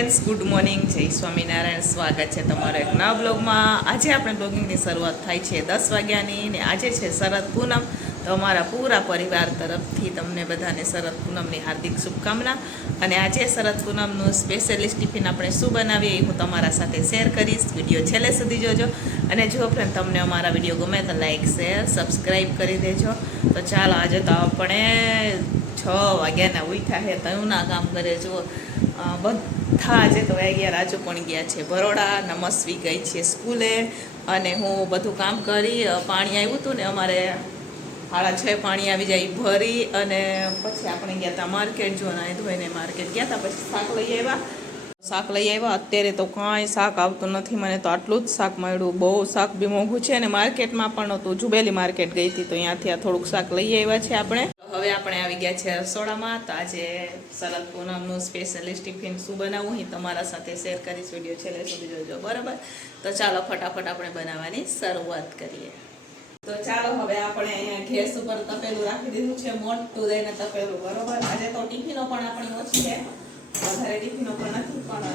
Friends, good morning, જય સ્વામિનારાયણ. સ્વાગત છે તમારા એક નવા બ્લોગમાં. આજે આપણે બ્લોગિંગની શરૂઆત થાય છે 10 વાગ્યાની ને આજે છે શરદ પૂનમ. તો અમારા પૂરા પરિવાર તરફથી તમને બધાને શરદ પૂનમની હાર્દિક શુભકામના. અને આજે શરદ પૂનમનું સ્પેશિયલિસ્ટ ટિફિન આપણે શું બનાવીએ એ હું તમારા સાથે શેર કરીશ. વિડીયો છેલ્લે સુધી જોજો. અને જો ફ્રેન્ડ તમને અમારા વિડીયો ગમે તો લાઇક, શેર, સબસ્ક્રાઈબ કરી દેજો. તો ચાલો, આજે તો આપણે 6 વાગ્યાના ઉઠ્યા છે, તયુંના કામ કરે. જુઓ, બધા આજે તો વાગ્યા, રાજુ પણ ગયા છે બરોડા, નમસ્વી ગઈ છે સ્કૂલે, અને હું બધું કામ કરી. પાણી આવ્યું હતું ને અમારે 6:30 પાણી આવી જાય ભરી, અને પછી આપણે ગયા હતા માર્કેટ. જો નાઈ ધોઈને માર્કેટ ગયા હતા, પછી શાક લઈ આવ્યા. અત્યારે તો કાંઈ શાક આવતું નથી. મને તો આટલું જ શાક મળ્યું. બહુ શાક બી મોંઘું છે, અને માર્કેટમાં પણ નહોતું. જુબેલી માર્કેટ ગઈ હતી, તો ત્યાંથી આ થોડુંક શાક લઈ આવ્યા છે આપણે. હવે આપણે આવી ગયા છે રસોડામાં. તો આજે શરદ પૂનમનું સ્પેશિયલિસ્ટ ટિફિન શું બનાવવું એ તમારા સાથે શેર કરીશ. વિડીયો છેલ્લે સુધી જોજો, બરાબર? તો ચાલો ફટાફટ આપણે બનાવવાની શરૂઆત કરીએ. તો ચાલો, હવે આપણે અહીંયા ગેસ ઉપર તપેલું રાખી દીધું છે, મોટું લઈને તપેલું, બરોબર? આજે તો ટિફિનો પણ આપણી ઓછી છે, વધારે ટિફિનો પણ નથી, પણ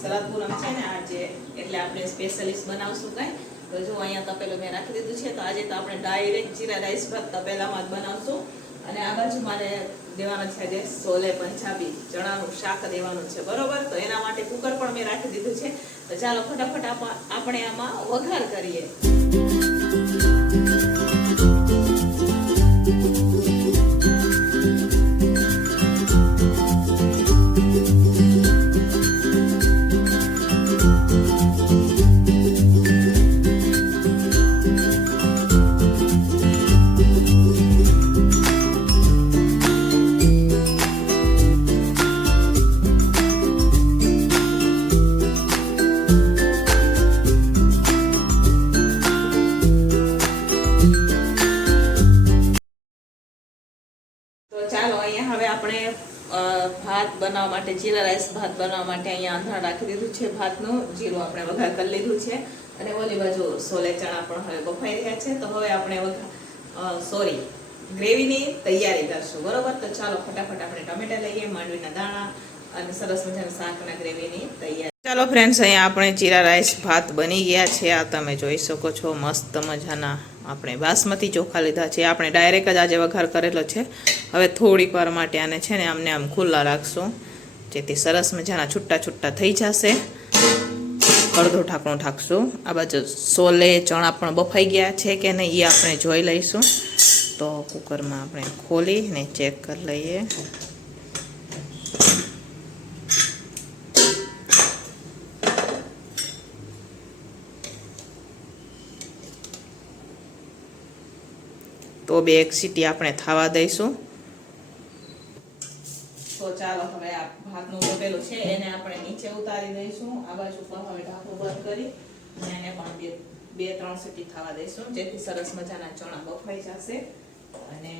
શરદ પૂનમ છે ને આજે, એટલે આપણે સ્પેશિયલિસ્ટ બનાવશું કાંઈ. તો જો અહીંયા તપેલું મેં રાખી દીધું છે. તો આજે તો આપણે ડાયરેક્ટ જીરા રાઈસ ભાત તપેલામાં જ બનાવશું. અને આ બાજુ મારે દેવાનું છે જે છોલે પંજાબી ચણાનું શાક દેવાનું છે, બરોબર? તો એના માટે કુકર પણ મેં રાખી દીધું છે. તો ચાલો ફટાફટ આપણે આમાં વઘાર કરીએ. ભાત બનાવવા માટે, જીરા રાઈસ ભાત બનાવવા માટે અહીંયા આંધણ રાખી દીધું છે. ભાતનું જીરું આપણે વઘાર કરી લીધું છે, અને ઓલી બાજુ છોલે ચણા પણ હવે બફાઈ રહ્યા છે. તો હવે આપણે ગ્રેવીની તૈયારી કરશું, બરોબર? તો ચાલો ફટાફટ આપણે ટમેટા લઈએ, માંડવીના દાણા, અને સરસ મજાના શાકના ગ્રેવીની તૈયારી. ચાલો ફ્રેન્ડ્સ, અહીંયા આપણે જીરા રાઈસ ભાત બની ગયા છે. આ તમે જોઈ શકો છો, મસ્ત મજાના આપણે બાસમતી ચોખા લીધા છે. આપણે ડાયરેક્ટ જ આજે વઘાર કરેલો છે. હવે થોડીક વાર માટે આને છે ને આમને આમ ખુલ્લા રાખશું, જેથી સરસ મજાના છૂટા છૂટા થઈ જશે. અડધો ઢાંકણું ઢાંકશું. આ બાજુ છોલે ચણા પણ બફાઈ ગયા છે કે નહીં એ આપણે જોઈ લઈશું. તો કુકરમાં આપણે ખોલીને ચેક કરી લઈએ. તો 2 સીટી આપણે થવા દઈશું. તો ચાલો, હવે આ ભાતનું તપેલું છે એને આપણે નીચે ઉતારી દઈશું. આ બાજુ પણ હવે ઢાંકણું બંધ કરી અને એને પણ 2-3 સીટી થવા દઈશું, જેથી સરસ મજાના ચણા બફાઈ જશે. અને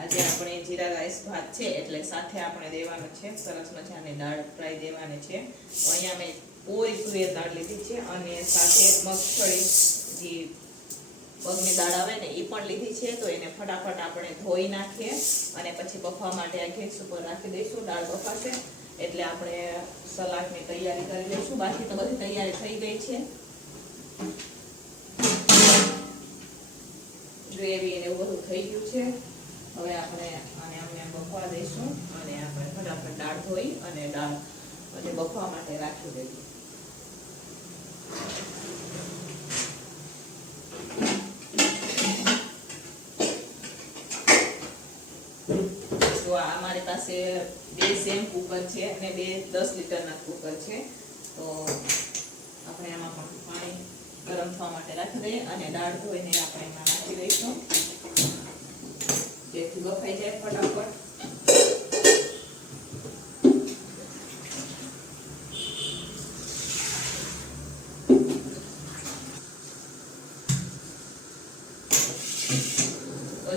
આજે આપણે જીરા રાઈસ ભાત છે એટલે સાથે આપણે દેવાનું છે સરસ મજાની દાળ ફ્રાય દેવાની છે. તો અહીંયા મેં પૂરી તુવેર દાળ લીધી છે, અને સાથે મગફળી જે પગની દાળ આવે ને એ પણ લીધી છે. તો એને ફટાફટ આપણે ધોઈ નાખીએ અને પછી બફવા માટે આ ગેસ ઉપર રાખી દઈશું. દાળ બફાશે એટલે આપણે સલાડની તૈયારી કરી લઈશું. બાકી તો બધી તૈયારી થઈ ગઈ છે. ગ્રેવી ને એવું બધું થઈ ગયું છે. હવે આપણે આને અમને બફવા દઈશું, અને આપણે ફટાફટ દાળ ધોઈ અને દાળ બફવા માટે રાખી દઈશું. અમારી પાસે 2 સેમ કુકર છે અને 2 10 લીટરના કુકર છે. તો આપણે આમાં પણ પાણી ગરમ થવા માટે રાખી દઈએ, અને દાળ ધોઈને આપણે એમાં નાખી દઈશું, જેથી બફાઈ જાય ફટાફટ.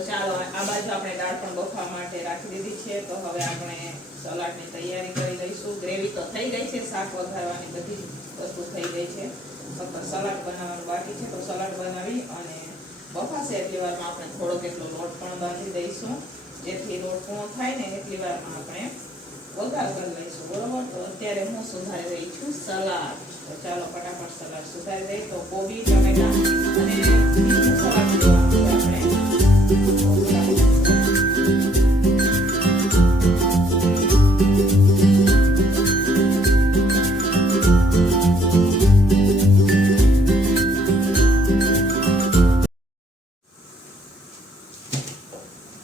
ચાલો, આ બાજુ આપણે દાળ પણ બફવા માટે રાખી દીધી છે. તો હવે આપણે સલાડની તૈયારી કરી લઈશું. ગ્રેવી તો થઈ ગઈ છે, શાક વઘારવાની બધી વસ્તુ થઈ ગઈ છે, ફક્ત સલાડ બનાવવાનું બાકી છે. તો સલાડ બનાવી અને બફાશે એટલી વારમાં આપણે થોડોક એટલો લોટ પણ બાંધી દઈશું, જેથી લોટ પૂર્ણ થાય ને એટલી વારમાં આપણે વઘાર કરી લઈશું, બરોબર. તો અત્યારે હું સુધારી રહી છું સલાડ. તો ચાલો ફટાફટ સલાડ સુધારી દઈએ. તો કોબી, ટમેટા અને સલાડ જોવાનું છે આપણે.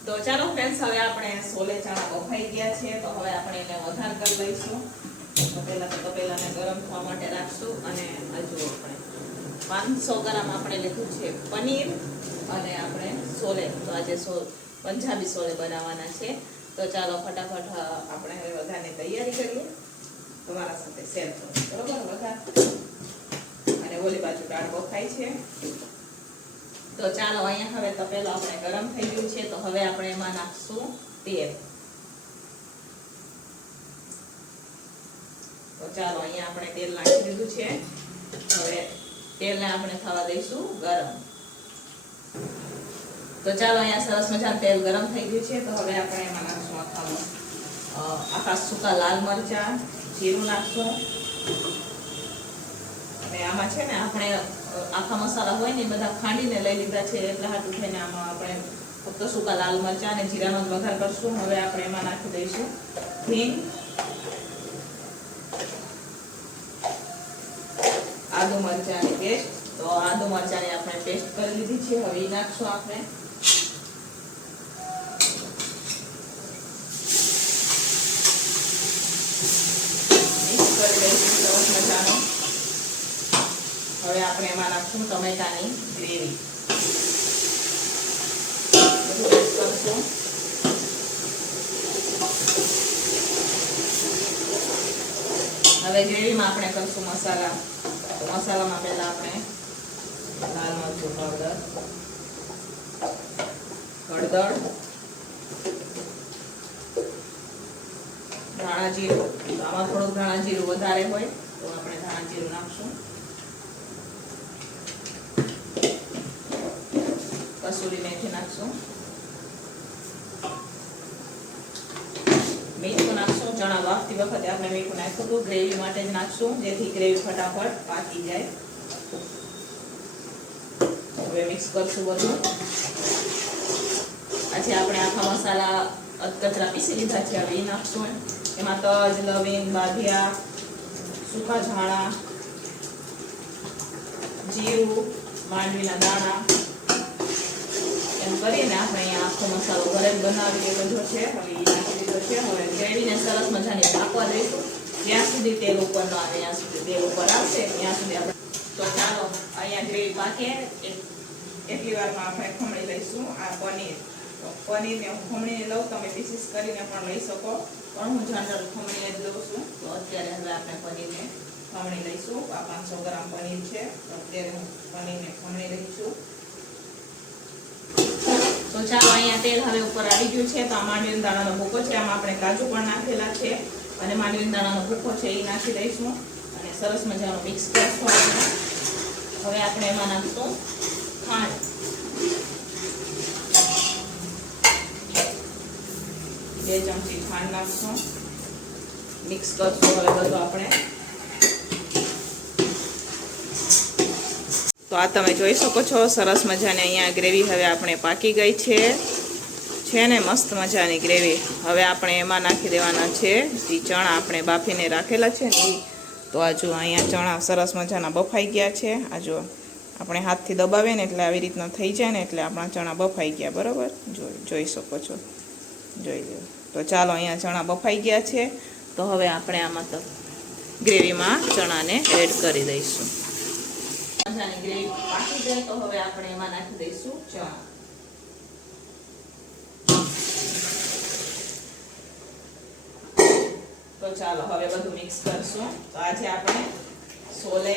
તો ચાલો ફ્રેન્ડ્સ, હવે આપણે સોલે ચણા બફાઈ ગયા છે. તો હવે આપણે એને વઘાર કરી લઈશું. તો પહેલા તો તપેલાને ગરમ થવા માટે રાખશું. અને હજુ આપણે 500 ગ્રામ આપણે લીધું છે પનીર અને આપણે સોલે. તો આજે પંજાબી સોલે બનાવવાના છે. તો ચાલો ફટાફટ આપણે હવે વઘારની તૈયારી કરીએ. તમારા સાથે શેર કરું, બરોબર. વઘાર અને ઓલી બાજુ દાળ બફાઈ છે. તો ચાલો, અહીંયા હવે તપેલો આપણે ગરમ થઈ ગયું છે. તો હવે આપણે એમાં નાખશું તેલ. તો ચાલો, અહીંયા આપણે તેલ નાખી દીધું છે. હવે તેલને આપણે થવા દઈશું ગરમ. તો ચાલો, અહીંયા સરસ મજાનું તેલ ગરમ થઈ ગયું છે. તો હવે આપણે એમાં નાખશું આખા સૂકા લાલ મરચા, જીરું નાખશું. અને આમાં છે ને આપણે આખા મસાલા હોય ને બધા ખાંડીને લઈ લીધા છે, એટલે હાટું થઈને આમાં આપણે ફક્ત સૂકા લાલ મરચા અને જીરાનો જ વઘાર કરશું. હવે આપણે એમાં નાખી દઈશું હિંગ, આદુ મરચાની પેસ્ટ. તો આદુ મરચાની આપણે પેસ્ટ કરી લીધી છે. હવે એ નાખશું આપણે. મિક્સ કરી દઈશું સરસ મજાનો. હવે આપણે એમાં નાખશું ટમેટાની ગ્રેવી. બધું મિક્સ કરશું. હવે ગ્રેવીમાં આપણે કરશું મસાલા. તો મસાલામાં પહેલા આપણે લાલ મરચું પાવડર, હળદર, ધાણા જીરું. તો આમાં થોડુંક ધાણા જીરું વધારે હોય તો આપણે ધાણા જીરું નાખશું. કસૂરી મેથી નાખશું. મીઠું નાખશું. ચણા વાફતી વખતે આપણે મીઠું નાખ્યું હતું, ગ્રેવી માટે જ નાખશું, જેથી ગ્રેવી ફટાફટ પાકી જાય. હવે મિક્સ કરશું બધું. આજે આપણે આખા મસાલા અધકચરા પીસી લીધા છે. હવે એ નાખશું. એમાં તજ, લવિંગ, બાદિયા, સૂકા ધાણા, જીરું, માંડવીના દાણા, એમ કરીને આપણે અહીંયા આખો મસાલો ઘરે જ બનાવી લીધો છે. હવે એ નાખી દીધો છે. હવે ગ્રેવીને સરસ મજાની ઢાંકવા દઈશું. જ્યાં સુધી તેલ ઉપર ન આવે, ત્યાં સુધી તેલ ઉપર આવશે ત્યાં સુધી આપણે. તો ચાલો, અહીંયા ગ્રેવી પાકે એટલી વારમાં આપણે ખમણી લઈશું આ પનીર. તો પનીરને હું ખમણીને લઉં, તમે પીસીસ કરીને પણ લઈ શકો, પણ હું જનરલ ખમણીને જ લઉં છું. તો અત્યારે હવે આપણે પનીરને ખમણી લઈશું. આ 500 ગ્રામ પનીર છે. તો અત્યારે હું પનીરને ખમણી રહી છું. તો ચાલો, અહીંયા તેલ હવે ઉપર આવી ગયું છે. તો આ માંડવીના દાણાનો ભૂકો છે. આમાં આપણે કાજુ પણ નાખેલા છે અને માંડવીના દાણાનો ભૂકો છે એ નાખી દઈશું અને સરસ મજાનો મિક્સ કરશું આપણે. હવે આપણે એમાં નાખશું ખાંડ. 2 ચમચી ખાંડ નાખશું. મિક્સ કરશું હવે બધું આપણે. તો આ તમે જોઈ શકો છો, સરસ મજાની અહીંયા ગ્રેવી હવે આપણે પાકી ગઈ છે ને મસ્ત મજાની ગ્રેવી. હવે આપણે એમાં નાખી દેવાના છે જે ચણા આપણે બાફીને રાખેલા છે ને એ. તો આ જો અહીંયા ચણા સરસ મજાના બફાઈ ગયા છે. આ જો આપણે હાથથી દબાવીએ ને એટલે આવી રીતના થઈ જાય ને એટલે આપણા ચણા બફાઈ ગયા, બરાબર. જોઈ શકો છો, જોઈ લો. તો ચાલો, અહીંયા ચણા બફાઈ ગયા છે. તો હવે આપણે આમાં તો ગ્રેવીમાં ચણાને એડ કરી દઈશું. મજાની ગ્રેવી પાકી જાય તો હવે આપણે એમાં નાખી દઈશું ચણા. તો ચાલો, હવે બધું મિક્સ કરશું. તો આજે આપણે સોલે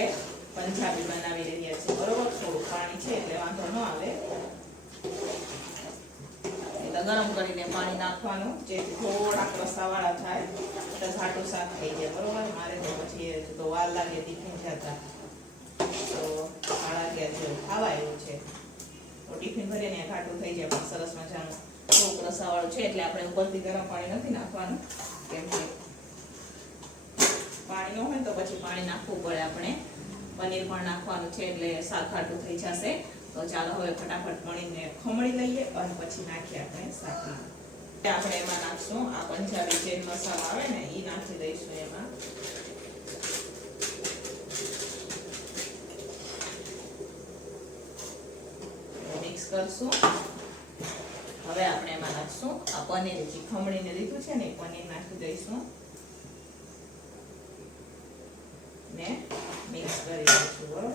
પંજાબી બનાવી રહ્યા છીએ, બરોબર. થોડું પાણી છે એટલે વાંધો ન આવે. એટલે ગરમ કરીને પાણી નાખવાનું, જેથી થોડાક રસાવાળા થાય એટલે ઘાટું શાક થઈ જાય, બરોબર. મારે તો પછી તો વાર લાગે ટિફિન જતા, તો 11:30 જેવું ખાવા એવું છે. તો ટિફિન ભરીને ઘાટું થઈ જાય પણ સરસ મજાનું થોડુંક રસાવાળું છે એટલે આપણે ઉપરથી ગરમ પાણી નથી નાખવાનું, કેમ કે પાણી ન હોય તો પછી પાણી નાખવું પડે આપણે. પનીર પણ નાખવાનું છે એટલે શાક ખાટું થઈ જશે. તો ચાલો હવે ફટાફટ પનીરને ખમણી લઈએ અને પછી નાખીએ આપણે શાકમાં. આપણે એમાં નાખશું આ પંજાબી ચેન મસાલો આવે ને એ નાખી દઈશું એમાં. મિક્સ કરશું. હવે આપણે એમાં નાખશું આ પનીર જે ખમણીને લીધું છે ને એ પનીર નાખી દઈશું ને મિક્સ કરી દઈશું. બરોબર.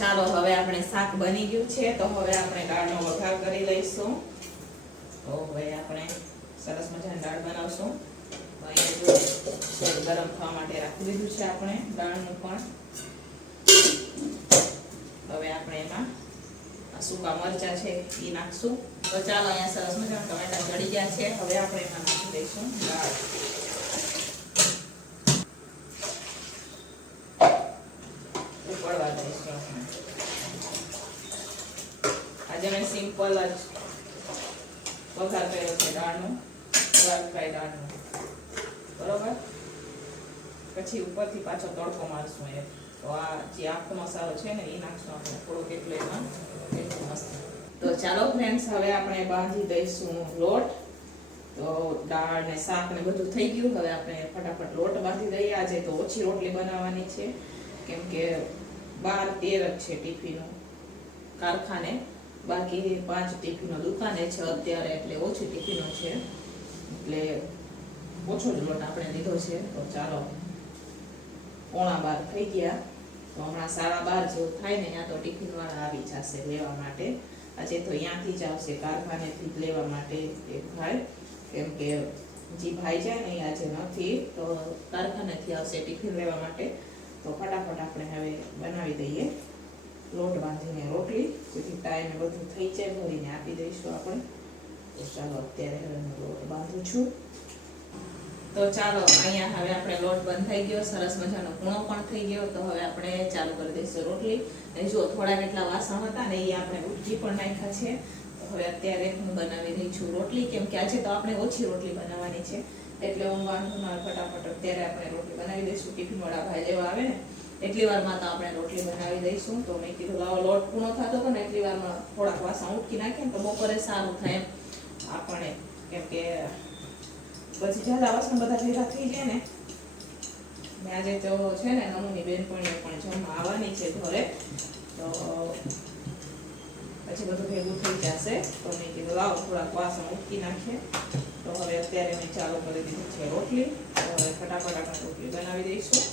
ચાલો હવે આપણે શાક બની ગયું છે તો હવે આપણે દાળનો વઘાર કરી લઈશું. તો હવે આપણે સરસ મજાની દાળ બનાવશું. ગરમ થવા માટે રાખી દીધું છે આપણે દાળનું પણ. હવે આપણે એમાં સૂકા મરચા છે એ નાખશું. તો ચાલો અહીંયા સરસ મજાના ટમેટા ચડી ગયા છે. હવે આપણે એમાં નાખી દઈશું દાળ. ઉકળવા દઈશું આપણે. આજે મેં સિમ્પલ જ વઘાર કર્યો છે દાળનું, ફ્રાય દાળનું. બરોબર. પછી ઉપરથી પાછો તડકો મારશું એ. તો આ જે આખો મસાલો છે ને એ નાખશું આપણે થોડોક એટલે એમાં એટલું મસ્ત. તો ચાલો ફ્રેન્ડ્સ હવે આપણે બાંધી દઈશું લોટ. તો દાળ ને શાક ને બધું થઈ ગયું. હવે આપણે ફટાફટ લોટ બાંધી દઈએ. આજે તો ઓછી રોટલી બનાવવાની છે કેમ કે 12-13 જ છે ટિફિનો કારખાને. બાકી 5 ટિફિનો દુકાને છે અત્યારે એટલે ઓછી ટિફિનો છે એટલે ઓછો જ લોટ આપણે લીધો છે. તો ચાલો 11:15 થઈ ગયા. તો હમણાં 12:30 જેવું થાય ને ત્યાં તો ટિફિન વાળા આવી જશે લેવા માટે. આજે તો અહીંયાથી જ આવશે કારખાનેથી જ લેવા માટે એક ભાઈ. કેમ કે જે ભાઈ જાય ને આજે નથી તો કારખાનેથી આવશે ટિફિન લેવા માટે. તો ફટાફટ આપણે હવે બનાવી દઈએ લોટ બાંધીને રોટલી. જેથી ટાઈમે બધું થઈ જાય ભરીને આપી દઈશું આપણે. તો ચાલો અત્યારે હવે હું લોટ બાંધું છું. તો ચાલો અહીંયા હવે આપણે લોટ બંધાઈ ગયો. સરસ મજાનો કૂણો પણ થઈ ગયો. તો હવે આપણે ચાલુ કરી દઈશું રોટલી. અને જો થોડા કેટલા વાસણ હતા ને એ આપણે ઉઠી પણ નાખ્યા છે. તો હવે અત્યારે હું બનાવી રહી છું રોટલી. કેમ કે આજે તો આપણે ઓછી રોટલી બનાવવાની છે એટલે હું વાંધો ના ફટાફટ અત્યારે આપણે રોટલી બનાવી દઈશું. ટિફિન વાળા ભાઈ લેવા આવે ને એટલી વારમાં તો આપણે રોટલી બનાવી દઈશું. તો મેં કીધું લાવો લોટ કૂણો થતો હતો ને એટલી વારમાં થોડાક વાસણ ઉટકી નાખીએ ને તો બપોરે સારું થાય એમ આપણે. કેમ કે પછી જ્યાં વાસણ બધા ભેગા થઈ જાય ને. આજે તો છે ને નમૂની બેનપણીઓ પણ જમવા આવવાની છે ઘરે. તો પછી બધું ભેગું થઈ જશે. તો મેં કીધું લાવો થોડાક વાસણ ઉટકી નાખીએ. તો હવે અત્યારે મેં ચાલુ કરી દીધું છે રોટલી. તો હવે ફટાફટ આપણે રોટલી બનાવી દઈશું.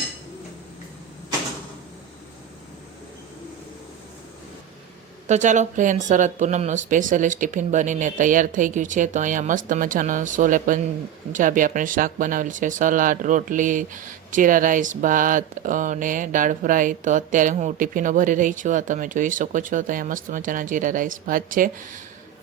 તો ચાલો ફ્રેન્ડ શરદ પૂનમનું સ્પેશિયલિસ્ટ ટિફિન બનીને તૈયાર થઈ ગયું છે. તો અહીંયા મસ્ત મજાનો સોલે પંજાબી આપણે શાક બનાવેલું છે, સલાડ, રોટલી, જીરા રાઈસ, ભાત અને દાળ ફ્રાય. તો અત્યારે હું ટિફિનો ભરી રહી છું. આ તમે જોઈ શકો છો. તો અહીંયા મસ્ત મજાના જીરા રાઈસ ભાત છે,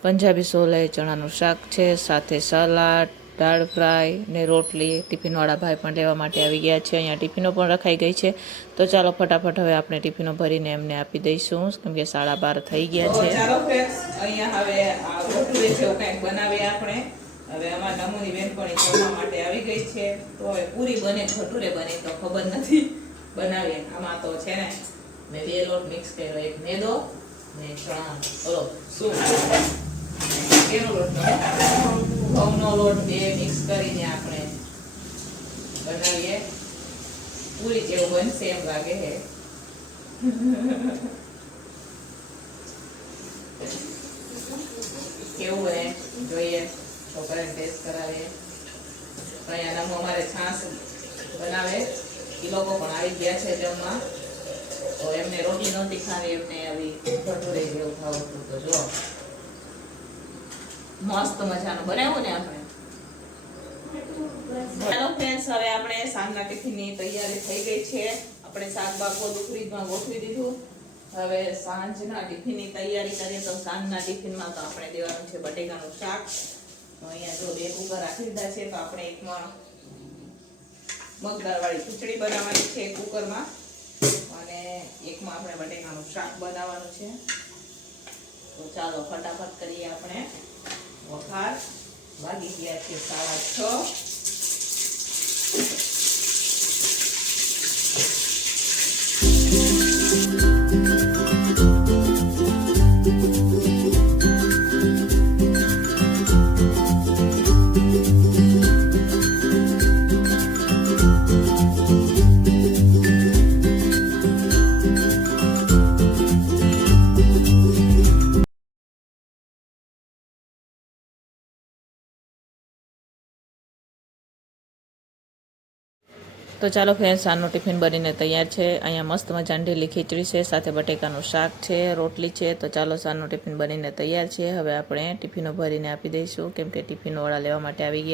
પંજાબી સોલે ચણાનું શાક છે, સાથે સલાડ, દાળ ફ્રાય ને રોટલી. ટિફિનવાળા ભાઈ પણ લેવા માટે આવી ગયા છે. અહીંયા ટિફિનો પણ રખાઈ ગઈ છે. તો ચાલો ફટાફટ હવે આપણે ટિફિનો ભરીને એમને આપી દઈશું કેમ કે 12:30 થઈ ગયા છે. ચાલો ફ્રેન્ડ્સ અહીંયા હવે આ રોટલી જેવું કંઈક બનાવીએ આપણે. હવે અમારા નમૂની બેનપણી જમવા માટે આવી ગઈ છે. તો હવે પૂરી બને ભટુરે બને તો ખબર નથી. બનાવીએ. આમાં તો છે ને મેં 2 લોટ મિક્સ કર્યો, એક મેદો ને ચણા ઓલો શું કેનો લોટ ઘઉંનો લોટ 2 મિક્સ કરીને આપણે બનાવીએ. પૂરી જેવું બનશે એમ લાગે છે. કેવું બને જોઈએ. છોકરાને ટેસ્ટ કરાવીએ. તો અહીંયા નમો અમારે છાશ બનાવે એ લોકો પણ આવી ગયા છે જમવા. તો એમને રોટી નહોતી ખાવી, એમને આવી ભટુરે જેવું ખાવું. તો જો મસ્ત મજાનું બનાવ્યું ને આપણે. ચાલો ફ્રેન્ડ્સ હવે આપણે સાંજના ટિફિનની તૈયારી થઈ ગઈ છે. આપણે શાક બાકો ફ્રીજમાં ગોઠવી દીધું. હવે સાંજના ટિફિનની તૈયારી કરીએ. તો સાંજના ટિફિનમાં તો આપણે દેવાનું છે બટેકાનું શાક. તો અહીંયા જો 2 કુકર રાખી દીધા છે. તો આપણે એકમાં મગદાળ વાળી ખીચડી બનાવવાની છે કુકરમાં અને એકમાં આપણે બટેકાનું શાક બનાવવાનું છે. તો ચાલો ફટાફટ કરીએ આપણે વઘાર. વાગી ગયા છે 6:30. તો ચાલો ફ્રેન્ડ્સ, આનું ટિફિન બનીને તૈયાર છે. અહીંયા મસ્ત મજાની ઢીલી ખીચડી છે, સાથે બટેકાનું શાક છે, રોટલી છે. તો ચાલો, સાનું ટિફિન બનીને તૈયાર છે. હવે આપણે ટિફિનો ભરીને આપી દઈશું, કેમ કે ટિફિનવાળા લેવા માટે આવી ગયા.